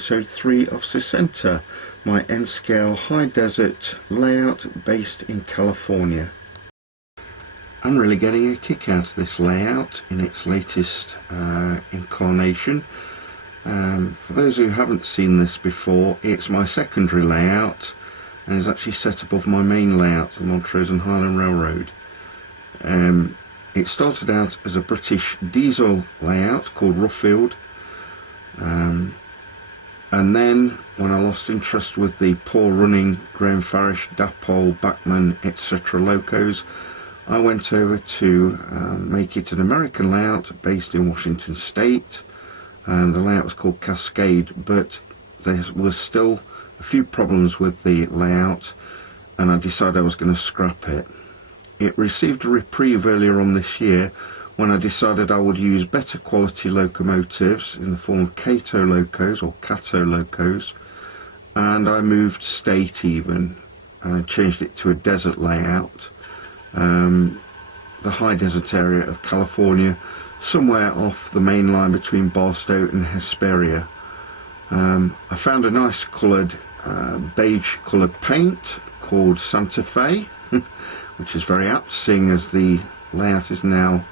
episode 3 of Sesenta, my N-scale high desert layout based in California. I'm really getting a kick out of this layout in its latest incarnation. For those who haven't seen this before, it's my secondary layout and is actually set above my main layout, the Montrose and Highland Railroad. It started out as a British diesel layout called Roughfield, and then when I lost interest with the poor running Graham Farish, Dapol, Bachman etc. locos, I went over to make it an American layout based in Washington State, and the layout was called Cascade, but there was still a few problems with the layout and I decided I was going to scrap it. It received a reprieve earlier on this year when I decided I would use better quality locomotives in the form of Cato locos or Cato locos, and I moved state even and changed it to a desert layout, the high desert area of California, somewhere off the main line between Barstow and Hesperia. I found a nice coloured beige coloured paint called Santa Fe which is very apt, seeing as the layout is now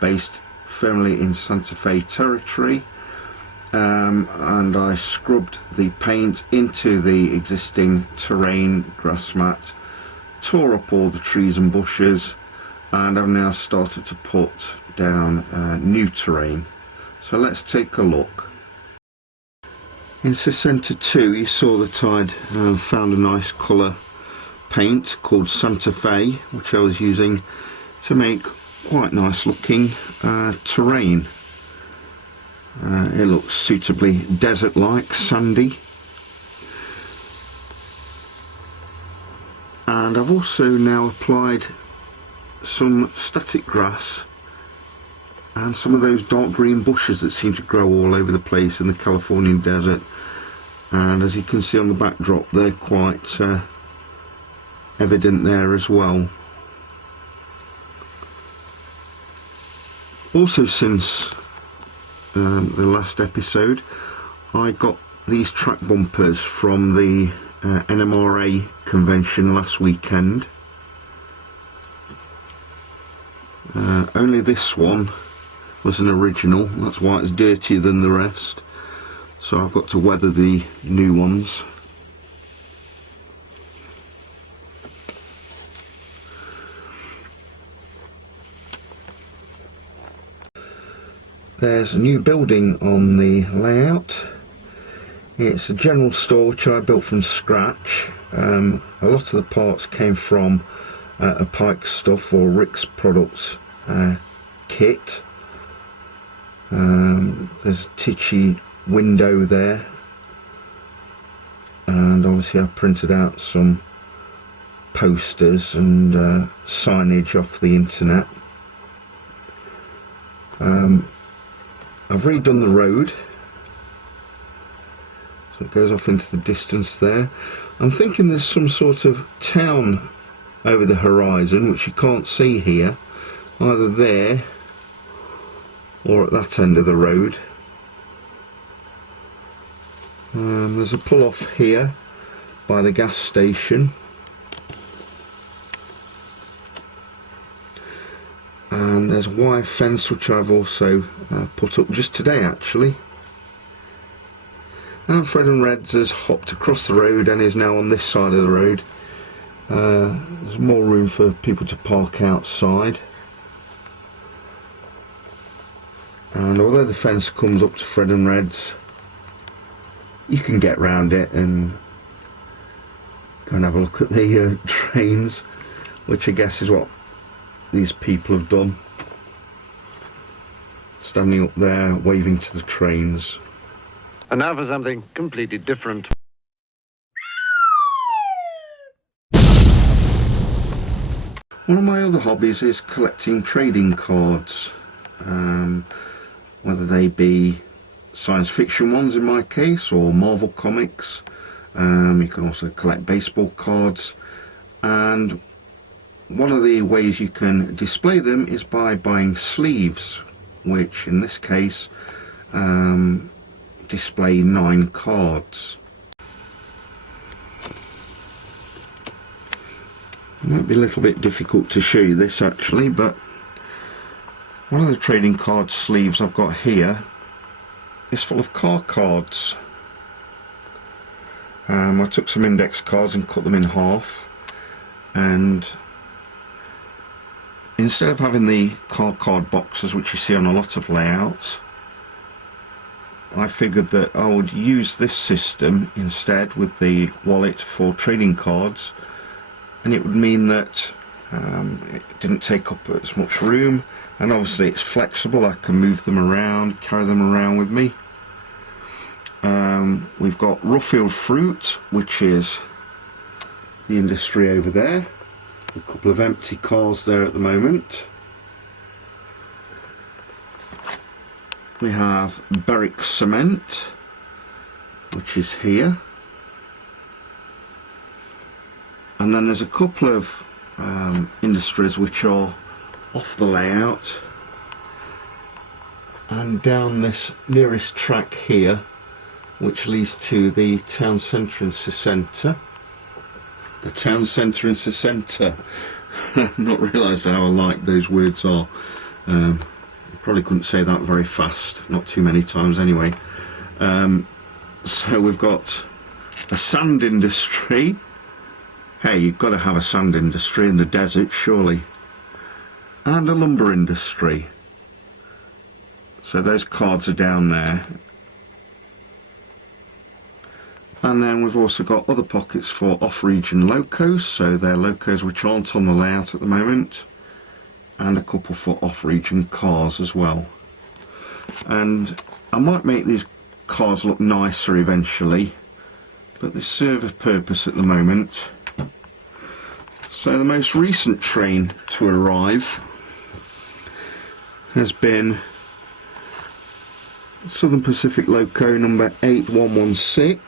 based firmly in Santa Fe territory, and I scrubbed the paint into the existing terrain grass mat, tore up all the trees and bushes, and I've now started to put down new terrain. So let's take a look. In Sesenta 2 you saw that I'd found a nice colour paint called Santa Fe, which I was using to make quite nice looking terrain. It looks suitably desert like, sandy, and I've also now applied some static grass and some of those dark green bushes that seem to grow all over the place in the Californian desert, and as you can see on the backdrop they're quite evident there as well. Also, since the last episode, I got these track bumpers from the NMRA convention last weekend. Only this one was an original, that's why it's dirtier than the rest, so I've got to weather the new ones. There's a new building on the layout. It's a general store which I built from scratch. A lot of the parts came from a Pike Stuff or Rick's Products kit. There's a Tichy window there, and obviously I printed out some posters and signage off the internet. I've redone the road, so it goes off into the distance there. I'm thinking there's some sort of town over the horizon which you can't see here, either there or at that end of the road. There's a pull off here by the gas station, and there's a wire fence which I've also put up just today actually. And Fred and Reds has hopped across the road and is now on this side of the road. There's more room for people to park outside, and although the fence comes up to Fred and Reds, you can get round it and go and have a look at the trains, which I guess is what these people have done, standing up there waving to the trains. And now for something completely different. One of my other hobbies is collecting trading cards, whether they be science fiction ones in my case or Marvel comics. You can also collect baseball cards, and one of the ways you can display them is by buying sleeves, which in this case display 9 cards. It might be a little bit difficult to show you this actually, but one of the trading card sleeves I've got here is full of car cards. I took some index cards and cut them in half, and instead of having the card boxes which you see on a lot of layouts, I figured that I would use this system instead with the wallet for trading cards, and it would mean that it didn't take up as much room, and obviously it's flexible. I can move them around, carry them around with me. We've got Ruffield Fruit, which is the industry over there. A couple of empty cars there at the moment. We have Berwick Cement, which is here. And then there's a couple of industries which are off the layout, and down this nearest track here, which leads to the town centre in Sesenta. The town centre in Sesenta. I've not realised how alike those words are. Probably couldn't say that very fast, not too many times anyway. So we've got a sand industry. Hey, you've got to have a sand industry in the desert, surely. And a lumber industry. So those cards are down there. And then we've also got other pockets for off-region locos, so they're locos which aren't on the layout at the moment, and a couple for off-region cars as well. And I might make these cars look nicer eventually, but they serve a purpose at the moment. So the most recent train to arrive has been Southern Pacific Loco number 8116.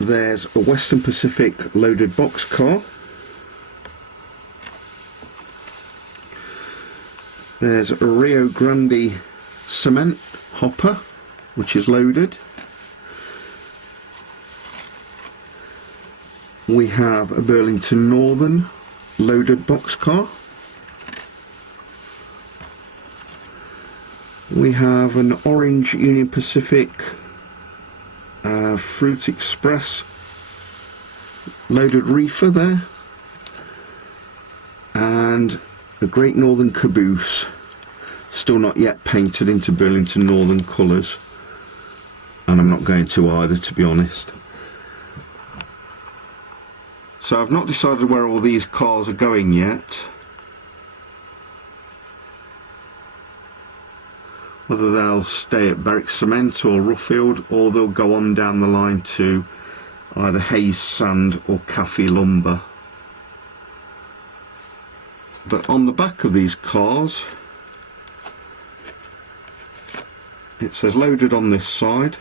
There's a Western Pacific loaded boxcar. There's a Rio Grande cement hopper, which is loaded. We have a Burlington Northern loaded boxcar. We have an Orange Union Pacific Fruit Express loaded reefer there, and the Great Northern Caboose, still not yet painted into Burlington Northern colours, and I'm not going to either, to be honest. So I've not decided where all these cars are going yet, whether they'll stay at Berwick Cement or Ruffield, or they'll go on down the line to either Hayes Sand or Cafe Lumber. But on the back of these cars it says loaded on this side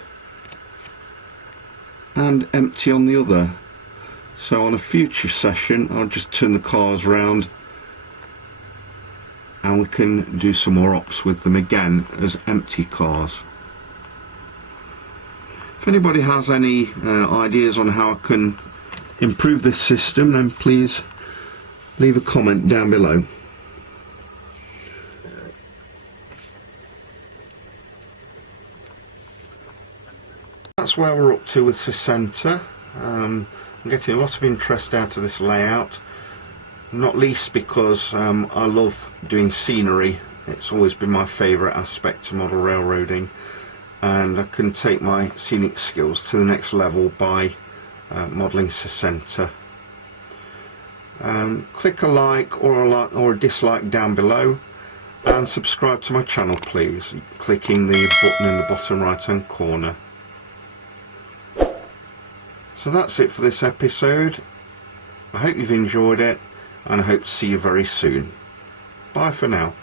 and empty on the other. So on a future session I'll just turn the cars round and we can do some more ops with them again as empty cars. If anybody has any ideas on how I can improve this system, then please leave a comment down below. That's where we're up to with Sesenta. I'm getting a lot of interest out of this layout, not least because I love doing scenery. It's always been my favourite aspect to model railroading, and I can take my scenic skills to the next level by modelling Sesenta. Click a like or a dislike down below, and subscribe to my channel please, clicking the button in the bottom right hand corner. So that's it for this episode. I hope you've enjoyed it, and I hope to see you very soon. Bye for now.